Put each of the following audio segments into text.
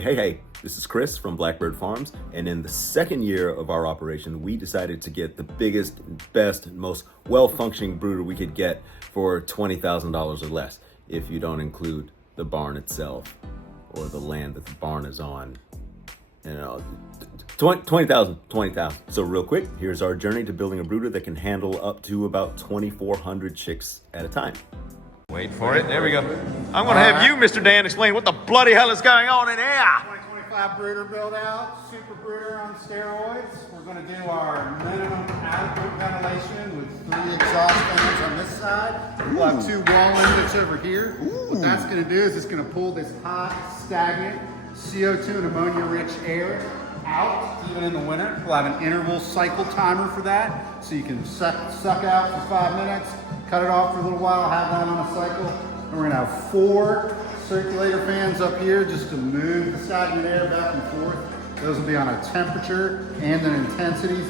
Hey, this is Chris from Blackbird Farms, and in the second year of our operation, we decided to get the biggest, best, most well-functioning brooder we could get for $20,000 or less, if you don't include the barn itself or the land that the barn is on. You know, 20,000. So real quick, here's our journey to building a brooder that can handle up to about 2,400 chicks at a time. Wait for it. There we go. I'm going to have you, Mr. Dan, explain what the bloody hell is going on in here. 2025 brooder build out, super brooder on steroids. We're going to do our minimum adequate ventilation with 3 exhaust fans on this side. We'll have 2 wall inlets over here. What that's going to do is it's going to pull this hot, stagnant, CO2 and ammonia-rich air out, even in the winter. We'll have an interval cycle timer for that, so you can suck out for 5 minutes, cut it off for a little while, have that on a cycle. And we're gonna have 4 circulator fans up here just to move the stagnant air back and forth. Those will be on a temperature and an intensity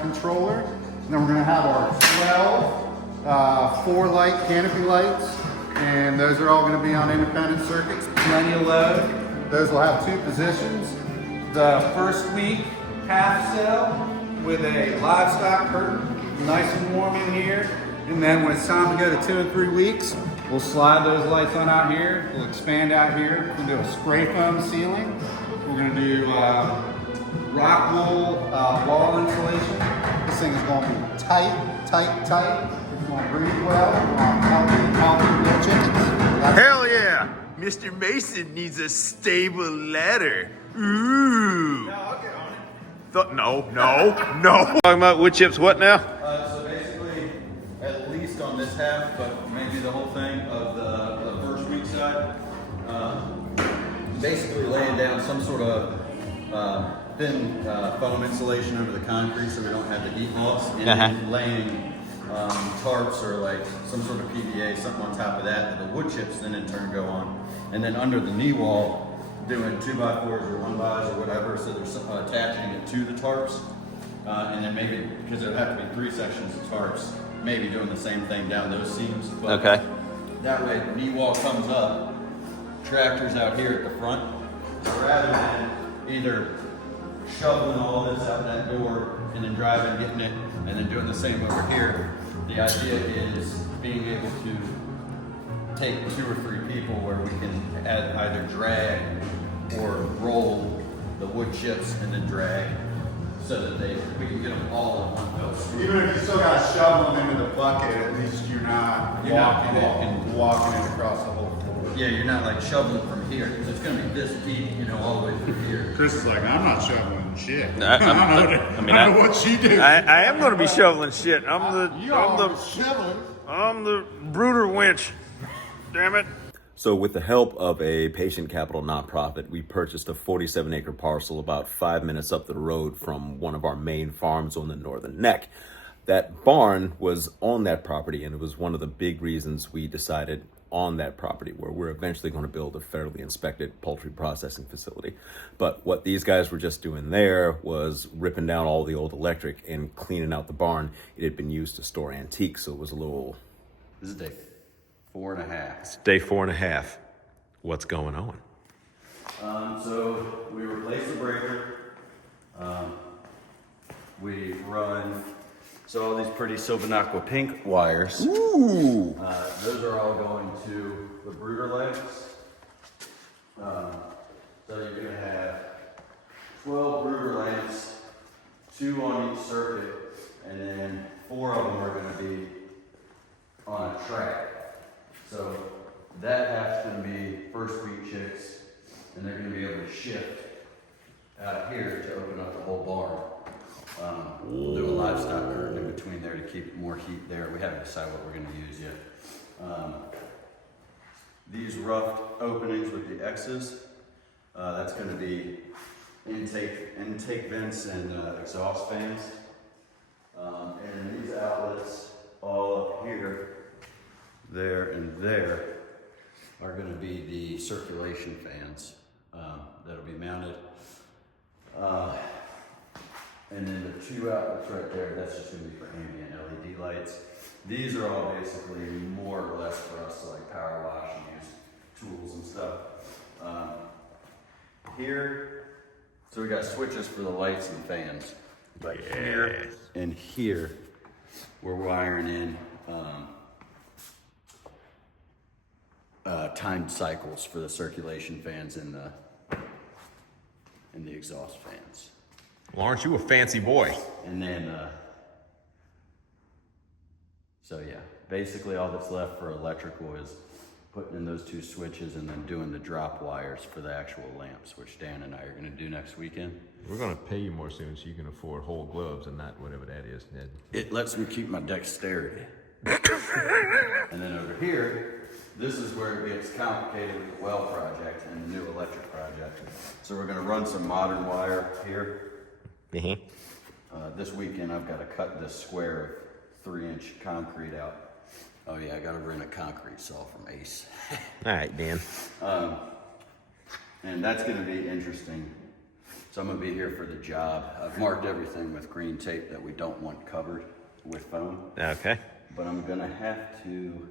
controller. And then we're gonna have our 12 4-light canopy lights, and those are all gonna be on independent circuits, plenty of load. Those will have 2 positions. The first week, half cell with a livestock curtain, nice and warm in here. And then when it's time to go to 2 and 3 weeks, we'll slide those lights on out here. We'll expand out here. We're gonna do a spray foam ceiling. We're gonna do rock wool wall insulation. This thing is gonna be tight. It's gonna breathe well. We're gonna healthy little chickens. Hell yeah. Mr. Mason needs a stable ladder. Ooh. No, I'll get on it. No. Talking about wood chips what now? So basically, at least on this half, but maybe the whole thing of the first week side, basically laying down some sort of thin foam insulation over the concrete so we don't have the heat loss, and then laying tarps or like some sort of PVA, something on top of that the wood chips then in turn go on. And then under the knee wall, doing 2x4s or 1x or whatever, so there's attaching it to the tarps. And then maybe, because there'd have to be 3 sections of tarps, maybe doing the same thing down those seams. But Okay. that way the knee wall comes up, tractor's out here at the front. So rather than either shoveling all this out that door and then driving, getting it, and then doing the same over here, the idea is being able to take 2 or 3 people where we can either drag or roll the wood chips and then drag so that we can get them all in one fell swoop. Even if you still got to shovel them into the bucket, at least you're not walking it across the whole floor. Yeah, you're not like shoveling from here, because it's going to be this deep, all the way through here. Chris is like, I'm not shoveling shit. I I know what you do. I am going to be shoveling shit. I'm the brooder winch. Damn it. So with the help of a patient capital nonprofit, we purchased a 47-acre parcel about 5 minutes up the road from one of our main farms on the northern neck. That barn was on that property, and it was one of the big reasons we decided on that property where we're eventually going to build a federally inspected poultry processing facility. But what these guys were just doing there was ripping down all the old electric and cleaning out the barn. It had been used to store antiques, so it was a little... This is day 4.5. It's day 4.5. What's going on? So we replaced the breaker. We run all these pretty Silvanaqua pink wires. Ooh! Those are all going to the brooder legs. So you're going to have 12 brooder lamps, 2 on each circuit, and then 4 of them are going to be on a track. So that has to be first week chicks, and they're going to be able to shift out here to open up the whole barn. We'll do a livestock curtain in between there to keep more heat there. We haven't decided what we're going to use yet. These rough openings with the X's, that's going to be intake vents and exhaust fans. And these outlets all up here, there and there, are going to be the circulation fans that'll be mounted. And then the 2 outlets right there, that's just going to be for ambient LED lights. These are all basically more or less for us to like power wash and use tools and stuff. here, so we got switches for the lights and fans. But here and here, we're wiring in timed cycles for the circulation fans and the exhaust fans. Well, aren't you a fancy boy? And then, so yeah, basically all that's left for electrical is putting in those 2 switches and then doing the drop wires for the actual lamps, which Dan and I are gonna do next weekend. We're gonna pay you more soon so you can afford whole gloves and not whatever that is, Ned. It lets me keep my dexterity. And then over here, this is where it gets complicated with the well project and the new electric project. So we're gonna run some modern wire here. This weekend I've gotta cut this square of 3-inch concrete out. Oh yeah, I gotta rent a concrete saw from Ace. All right, Dan. And that's gonna be interesting. So I'm gonna be here for the job. I've marked everything with green tape that we don't want covered with foam. Okay. But I'm gonna have to,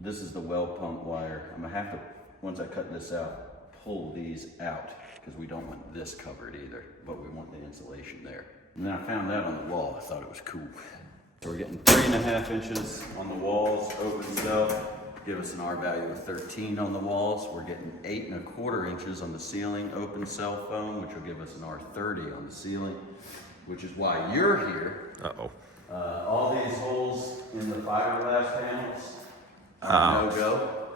this is the well pump wire. I'm gonna have to, once I cut this out, pull these out because we don't want this covered either, but we want the insulation there. And then I found that on the wall. I thought it was cool. So we're getting 3.5 inches on the walls, open cell. Give us an R value of 13 on the walls. We're getting 8.25 inches on the ceiling, open cell foam, which will give us an R30 on the ceiling, which is why you're here. Uh-oh. All these holes in the fiberglass panels are no-go.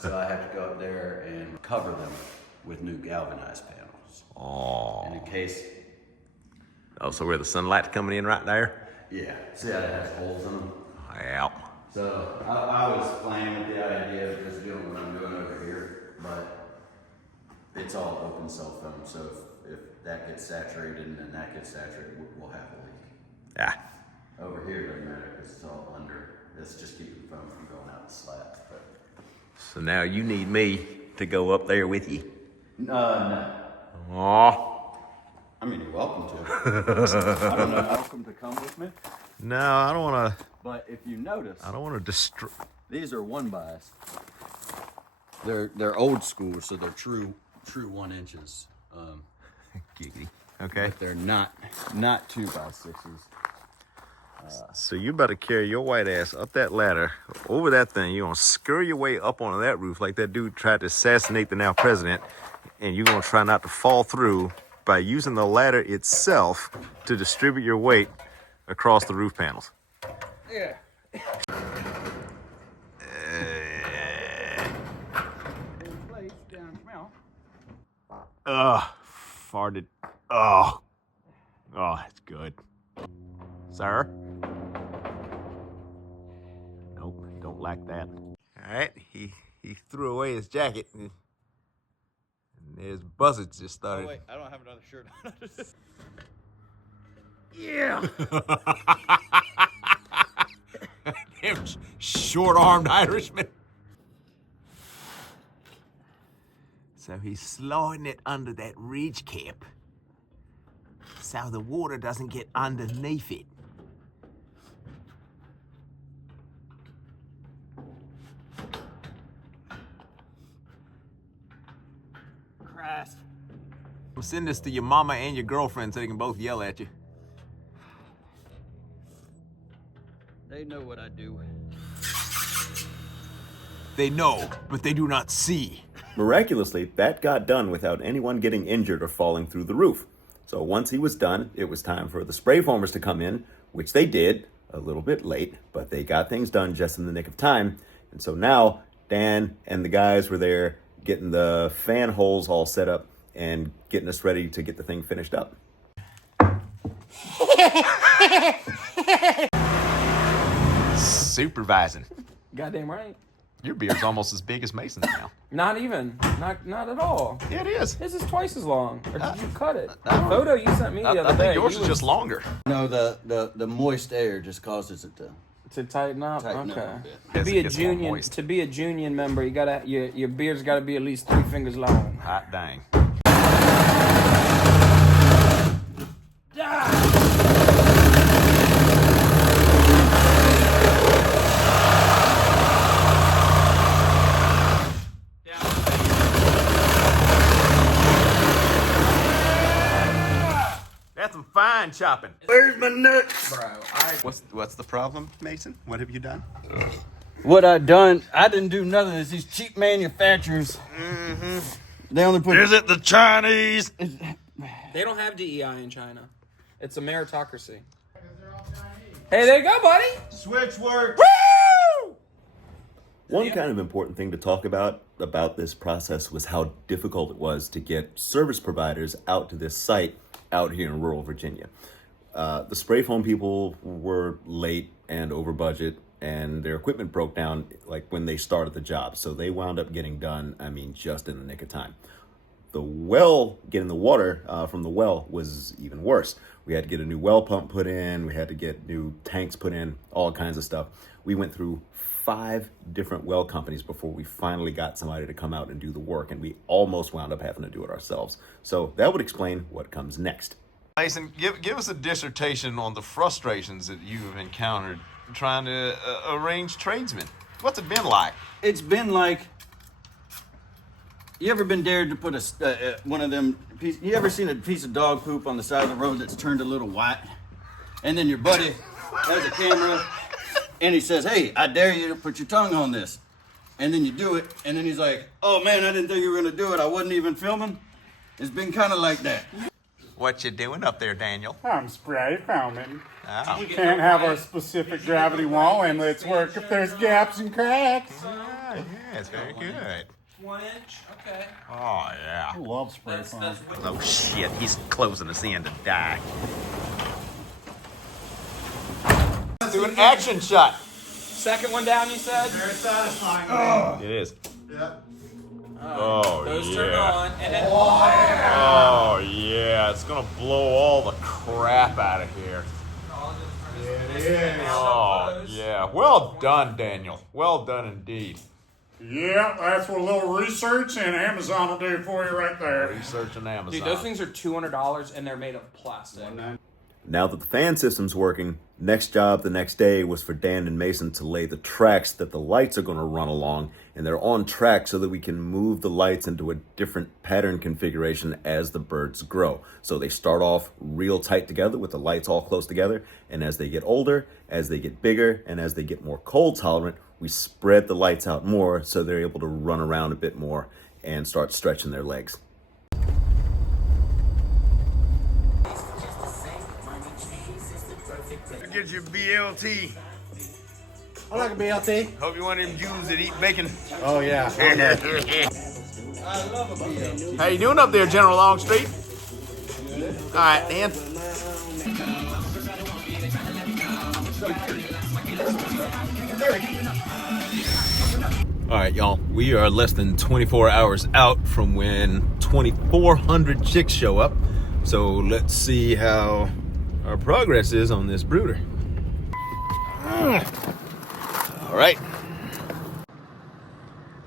So I have to go up there and cover them with new galvanized panels. Oh. And in case, Oh, so where the sunlight's coming in right there? yeah, see how it has holes in them? Yeah. So I was playing with the idea of just doing what I'm doing over here, but it's all open cell foam. So if that gets saturated and then that gets saturated, we'll have a leak. Yeah. Over here doesn't matter because it's all under. It's just keeping foam from going out the slats. But So now you need me to go up there with you. no. Oh. I mean, you're welcome to. I don't know. Welcome to come with me. No, I don't want to. But if you notice, I don't want to destroy. these are 1x. They're old school, so they're true 1 inches. Giggity. Okay. They're not 2x6s. So you better carry your white ass up that ladder, over that thing. You're gonna scurry your way up onto that roof like that dude tried to assassinate the now president, and you're gonna try not to fall through by using the ladder itself to distribute your weight across the roof panels. Yeah. Farted. Oh, that's good. Sir? Nope, don't like that. All right, he threw away his jacket, and his buzzards just started. Oh, wait, I don't have another shirt on. Yeah. Damn short-armed Irishman. So he's slowing it under that ridge cap so the water doesn't get underneath it. Christ. I'll send this to your mama and your girlfriend so they can both yell at you. They know what I do. They know, but they do not see. Miraculously, that got done without anyone getting injured or falling through the roof. So once he was done, it was time for the spray foamers to come in, which they did, a little bit late, but they got things done just in the nick of time. And so now Dan and the guys were there getting the fan holes all set up and getting us ready to get the thing finished up. Supervising. Goddamn right. Your beard's almost as big as Mason's now. Not even. Not at all. Yeah, it is. This is twice as long. Or did you cut it? The photo you sent me the other I day. think yours you is just longer. No, the moist air just causes it to tighten up. tighten Okay. up a bit. To As be it a gets more junior, moist. to be a junior member, you gotta your beard's gotta be at least 3 fingers long. Hot dang. pine chopping. Where's my nuts? Bro, What's the problem, Mason? What have you done? What I done, I didn't do nothing. It's these cheap manufacturers. They only put. Is it the Chinese? they don't have DEI in China. It's a meritocracy. Hey, there you go, buddy. Switch work. Woo! One kind of important thing to talk about this process was how difficult it was to get service providers out to this site out here in rural Virginia. The spray foam people were late and over budget, and their equipment broke down like when they started the job. So they wound up getting done, just in the nick of time. The well, getting the water from the well was even worse. We had to get a new well pump put in. We had to get new tanks put in, all kinds of stuff. We went through 5 different well companies before we finally got somebody to come out and do the work, and we almost wound up having to do it ourselves. So that would explain what comes next. Mason, give us a dissertation on the frustrations that you have encountered trying to arrange tradesmen. What's it been like? It's been like. You ever been dared to put one of them? You ever seen a piece of dog poop on the side of the road that's turned a little white, and then your buddy has a camera, and he says, "Hey, I dare you to put your tongue on this," and then you do it, and then he's like, "Oh man, I didn't think you were gonna do it. I wasn't even filming." It's been kind of like that. What you doing up there, Daniel? I'm spray foaming. Oh. We can't have our specific gravity wall inlets work if there's gaps and cracks. Yes, very good. 1 inch. Okay. Oh, yeah. I love spray foam. Oh, shit. He's closing us in to die. Do an action shot. Second one down, you said? Very satisfying. It is. Yeah. Oh, Those turn on, and then Oh, yeah. It's going to blow all the crap out of here. It is. Oh, yeah. Well done, Daniel. Well done indeed. Yeah, that's what a little research and Amazon will do for you right there. Research on Amazon. dude, those things are $200, and they're made of plastic. Now that the fan system's working, next job the next day was for Dan and Mason to lay the tracks that the lights are going to run along, and they're on track so that we can move the lights into a different pattern configuration as the birds grow. So they start off real tight together with the lights all close together, and as they get older, as they get bigger, and as they get more cold tolerant, we spread the lights out more so they're able to run around a bit more and start stretching their legs. Get your BLT. I like a BLT. Hope you want them Jews that eat bacon. Oh, yeah. How you doing up there, General Longstreet? All right, Dan. All right, y'all. We are less than 24 hours out from when 2,400 chicks show up. So let's see how our progress is on this brooder. All right.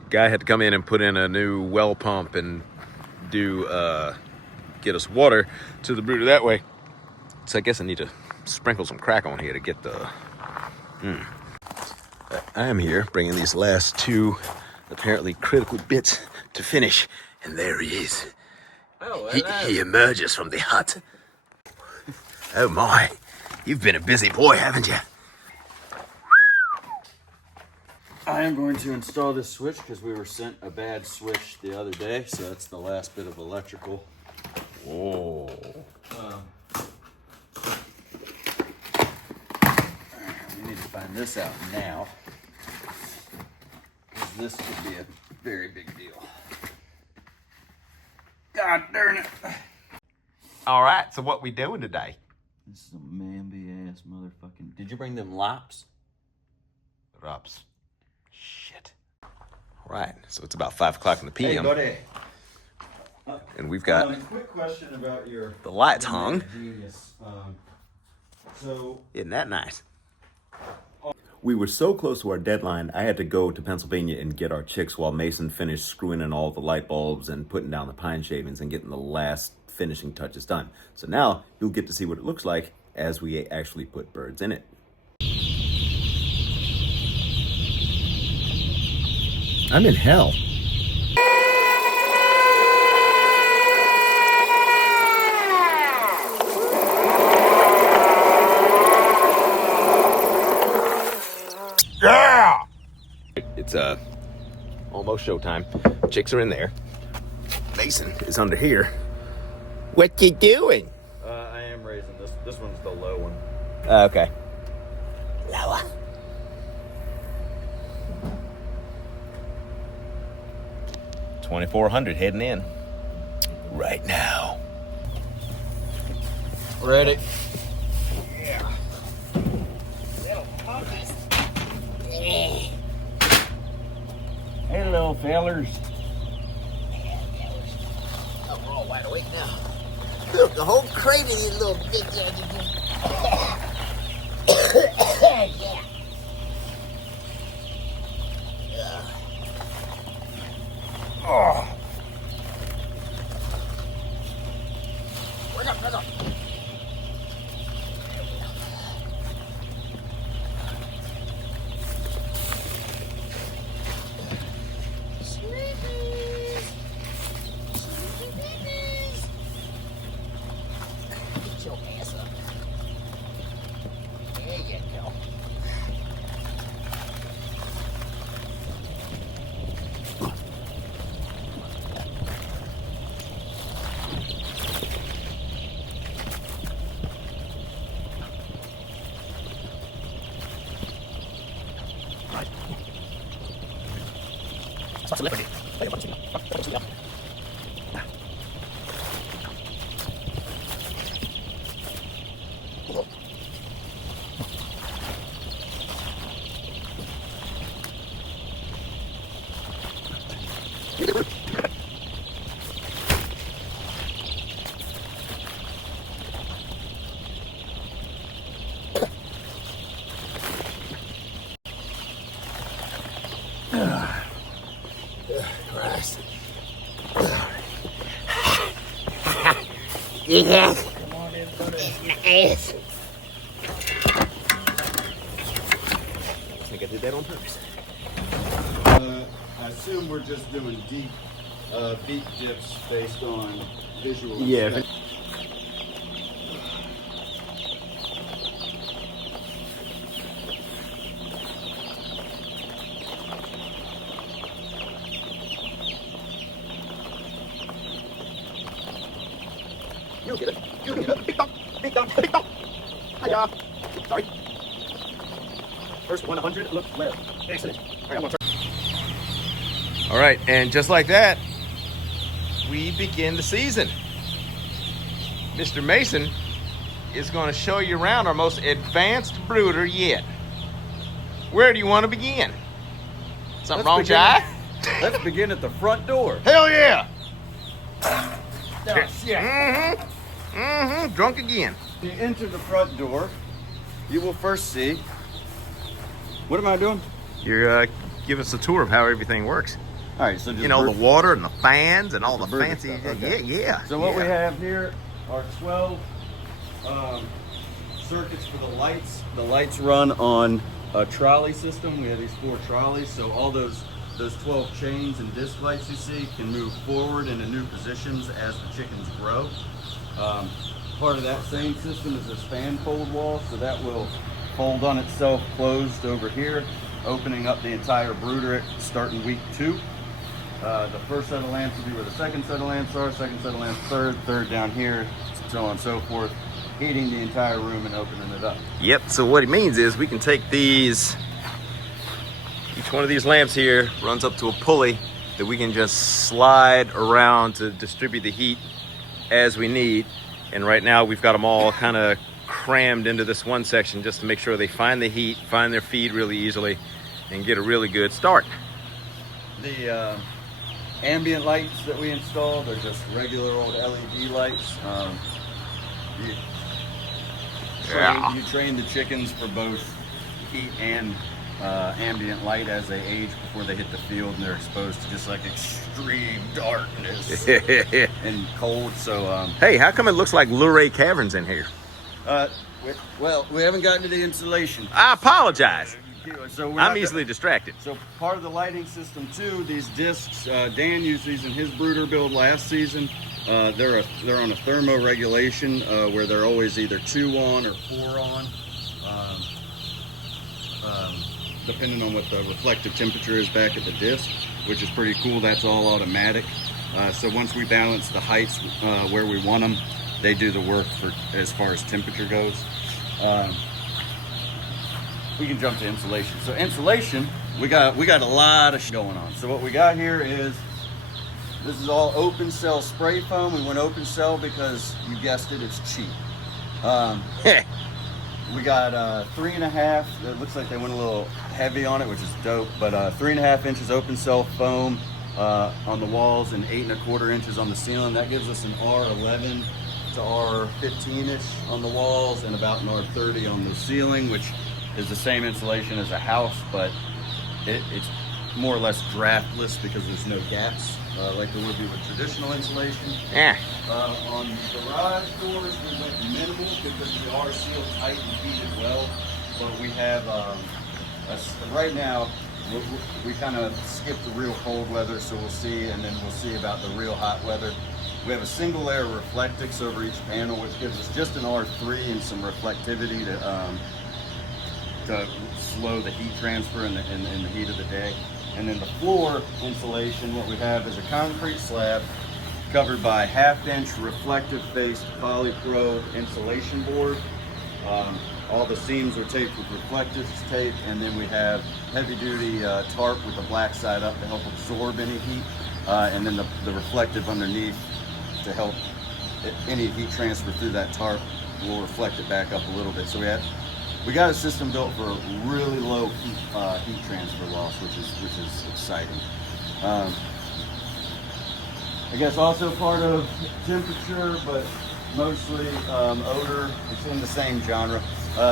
Guy had to come in and put in a new well pump and do get us water to the brooder that way. So I guess I need to sprinkle some crack on here to get the. I am here bringing these last 2 apparently critical bits to finish, and there he is. Oh, He emerges from the hut. Oh my, you've been a busy boy, haven't you? I am going to install this switch because we were sent a bad switch the other day, so that's the last bit of electrical. Whoa. We need to find this out now. 'Cause this could be a very big deal. God darn it. All right, so what we doing today? This is a mamby ass motherfucking. Did you bring them lops? Rups. Shit. All right, so it's about 5 o'clock in the PM, buddy. and we've got Quick question about your. the lights hung. Genius. So. Isn't that nice? We were so close to our deadline, I had to go to Pennsylvania and get our chicks while Mason finished screwing in all the light bulbs and putting down the pine shavings and getting the last finishing touches done. So now you'll get to see what it looks like as we actually put birds in it. I'm in hell. Yeah! It's almost showtime. Chicks are in there. Mason is under here. What you doing? I am raising this. This one's the low one. Okay. Lower. $2,400 heading in right now. Ready? Hey, little fellers. Oh, we're all wide awake now. Look, the whole crate of these little big yeah. Oh. Wake up, wake up. Get your ass up. There you go. Christ. Yes. Come on in, buddy. Yes. I think I did that on purpose. I assume we're just doing deep beat dips based on visual. Yeah. inspection. You get it. You get it. Big dog. Big dog. Big dog. Hiya. Sorry. First 100. Look left. Excellent. All right, I'm gonna turn. All right, and just like that, we begin the season. Mr. Mason is going to show you around our most advanced brooder yet. Where do you want to begin? Something wrong with your eye? Let's begin at the front door. Hell yeah! Yeah. Drunk again. When you enter the front door, you will first see. What am I doing? You're giving us a tour of how everything works. All right, so just You know, the water and the fans and all the Brooder fancy. stuff, okay. Yeah. So what we yeah. have here are 12 circuits for the lights. The lights run on a trolley system. We have these 4 trolleys, so all those 12 chains and disc lights you see can move forward into new positions as the chickens grow. Part of that same system is this fan fold wall, so that will fold on itself closed over here, opening up the entire brooder starting week 2. The first set of lamps will be where the second set of lamps are, second set of lamps third down here, so on and so forth, heating the entire room and opening it up. Yep, so what it means is we can take these, each one of these lamps here runs up to a pulley that we can just slide around to distribute the heat as we need. And right now we've got them all kind of crammed into this one section just to make sure they find the heat, find their feed really easily, and get a really good start. The ambient lights that we installed are just regular old LED lights. You train the chickens for both heat and ambient light as they age before they hit the field, and they're exposed to just like extreme darkness and cold. So Hey, how come it looks like Luray Caverns in here? we haven't gotten to the installation. I apologize. So we're I'm not easily distracted. So part of the lighting system too, these discs, Dan used these in his brooder build last season. They're on a thermoregulation where they're always either 2 on or 4 on. depending on what the reflective temperature is back at the disc, which is pretty cool. That's all automatic. So once we balance the heights where we want them, they do the work for as far as temperature goes. We can jump to insulation. So insulation, we got a lot of going on. So what we got here is, this is all open cell spray foam. We went open cell because, you guessed it, it's cheap. We got 3.5. It looks like they went a little heavy on it, which is dope. But 3.5 inches open cell foam on the walls and 8.25 inches on the ceiling. That gives us an R11 to R15ish on the walls and about an R30 on the ceiling, which is the same insulation as a house, but it's more or less draftless because there's no gaps like there would be with traditional insulation. On garage doors, we went minimal because we are sealed tight and heated well, but we have, right now, we kind of skipped the real cold weather, so we'll see, and then we'll see about the real hot weather. We have a single layer of reflectix over each panel, which gives us just an R3 and some reflectivity to slow the heat transfer in the heat of the day. And then the floor insulation, what we have is a concrete slab covered by 1/2 inch reflective faced polypro insulation board. All the seams are taped with reflective tape, and then we have heavy duty tarp with the black side up to help absorb any heat, and then the reflective underneath to help any heat transfer through that tarp will reflect it back up a little bit. So we got a system built for really low heat transfer loss, which is exciting. I guess also part of temperature, but mostly odor. It's in the same genre.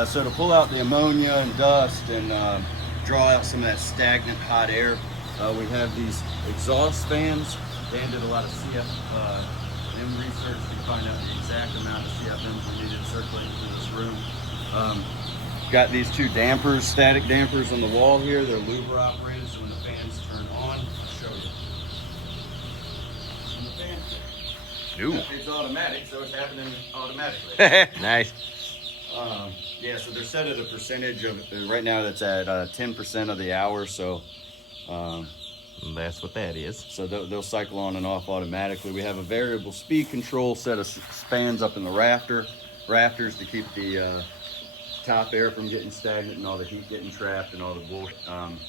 So to pull out the ammonia and dust and draw out some of that stagnant hot air, we have these exhaust fans. Dan did a lot of CFM research to find out the exact amount of CFMs we needed circulating through this room. Got these two dampers, static dampers on the wall here. They're louver operated, so when the fans turn on, I'll show you. When the fans it's automatic, so it's happening automatically. Nice. Yeah, so they're set at a percentage of, right now that's at 10% of the hour, so That's what that is. So they'll cycle on and off automatically. We have a variable speed control set of spans up in the rafters to keep the top air from getting stagnant and all the heat getting trapped and all the wool.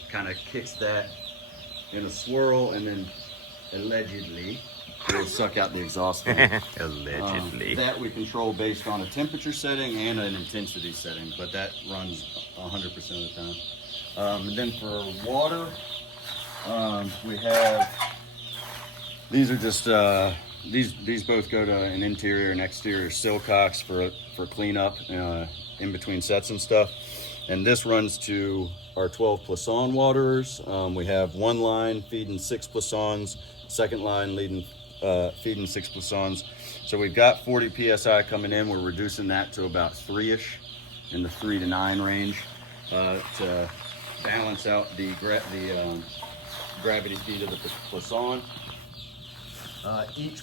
Kind of kicks that in a swirl, and then allegedly it'll suck out the exhaust fan. Allegedly. That we control based on a temperature setting and an intensity setting, but that runs 100% of the time. And then for water, we have, these are just, these both go to an interior and exterior Silcox for cleanup in between sets and stuff. And this runs to our 12 Plisson waterers. We have one line feeding 6 Plissons, second line feeding 6 Plissons. So we've got 40 PSI coming in. We're reducing that to about 3-ish, in the 3 to 9 range, to balance out the gravity feed of the Plisson. Each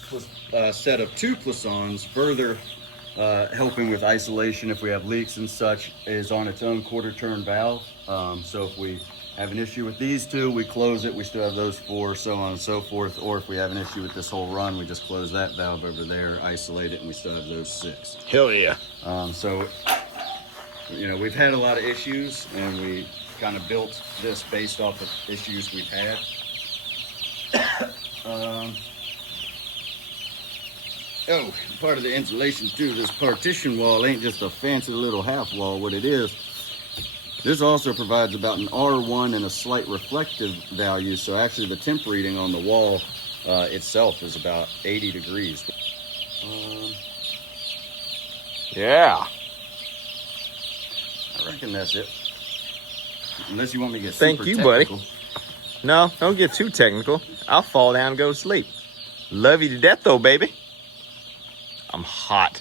set of 2 Plissons, further helping with isolation if we have leaks and such, is on its own quarter turn valve. So if we have an issue with these 2, we close it, we still have those 4, so on and so forth. Or if we have an issue with this whole run, we just close that valve over there, isolate it, and we still have those 6. Hell yeah. So, you know, we've had a lot of issues, and we kind of built this based off of issues we've had. Oh, part of the insulation too, this partition wall ain't just a fancy little half wall. What it is, this also provides about an R1 and a slight reflective value. So actually the temp reading on the wall itself is about 80 degrees. Yeah. I reckon that's it. Unless you want me to get Thank super you, technical. buddy. No, don't get too technical. I'll fall down and go to sleep. Love you to death, though, baby. I'm hot.